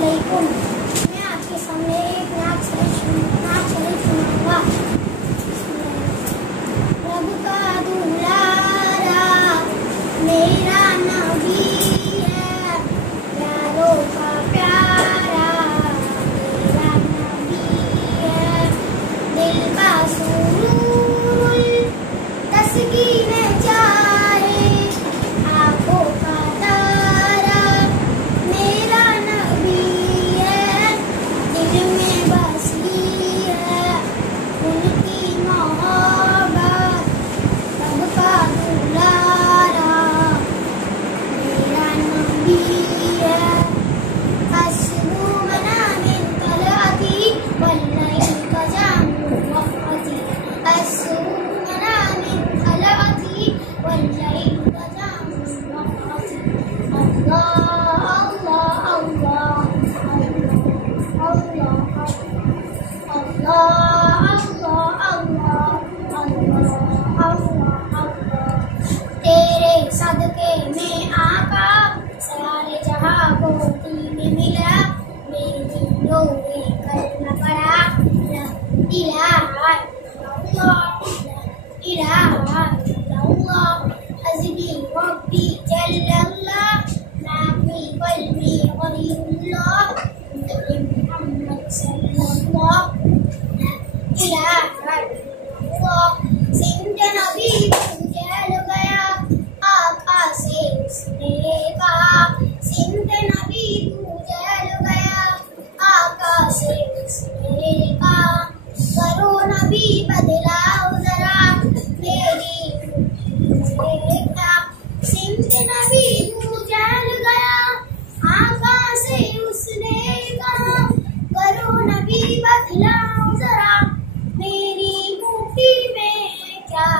अस्सलामुअलैकुम। मैं आपके सामने एक नात शरीफ सुनाऊंगा। रब का दुलारा मेरा नबी है, प्यारों का प्यारा मेरा नबी है, दिल का सुरूर तस्कीन चाहे आंखों का तारा मेरा नबी है, दिल में बसी है उनकी मोहब्बत। रब का दुलारा मेरा नबी है, हस्बु मना मिन तलअती वल्लैल कजामु वफ़अती, हस्बु मना मिन तलअती वल्लैल कजामु वफ़अती। अल्लाह अल्लाह अल्लाह अल्लाह अल्लाह अल्लाह अल्लाह। तेरे सदके में आका सारे जहां को दीन मिला, मेरे दिलों में कलमा पड़ा ला इलाहा इल्लल्लाह, ला इलाहा इल्लल्लाह। हस्बी रब्बी जल्लल्लाह, मा फी क़ल्बी गैरुल्लाह, मुहम्मद सल्लल्लाह, ला इलाहा इल्लल्लाह। सिंध नबी जल गया आका से उसने कहा, सिंध नबी जल गया आका से उसने कहा, करो नबी बदलाओ जरा मेरी देखा। सिंध नबी जल गया आका से उसने कहा, करो नबी बदलाओ जरा मेरी मुट्ठी में क्या।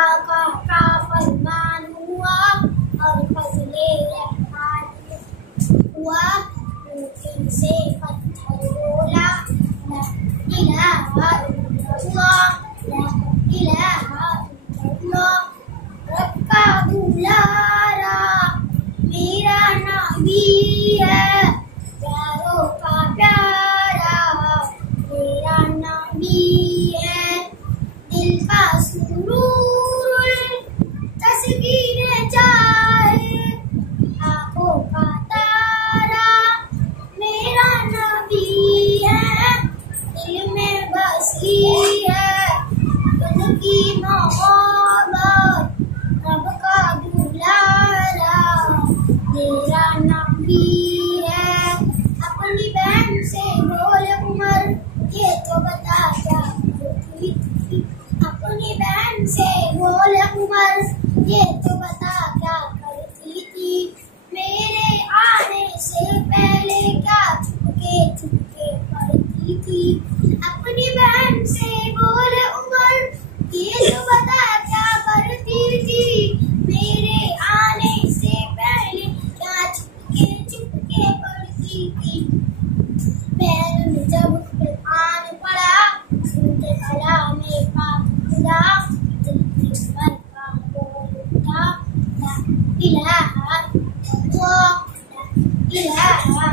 आका का फरमान हुआ और फजले रहमान हुआ, मुट्ठी से पत्थर बोला ला इलाहा इल्लल्लाह, ला इलाहा इल्लल्लाह। रब का दुलारा मेरा नबी है, प्यारों का प्यारा मेरा नबी है, दिल का सुरूर तस्कीन चाहे आंखों का तारा मेरा नबी है, दिल में बसी है उनकी मोहब्बत। रब का दुलारा मेरा नबी है। अपनी बहन से बोले उमर ये तो बता क्या करती थी, अपनी बहन से बोले उमर ये तो बता क्या करती थी, मेरे आने से पहले क्या चुपके पढ़ती थी। अपनी बहन से बोले उमर ये तो बता क्या करती थी, मेरे आने से पहले क्या चुपके पढ़ती थी। मैंने जब कुरान पढ़ा सुनते कलामे पाक खुदा, दिल पर का बोल उठा ला इलाहा इल्लल्लाह, ला इलाहा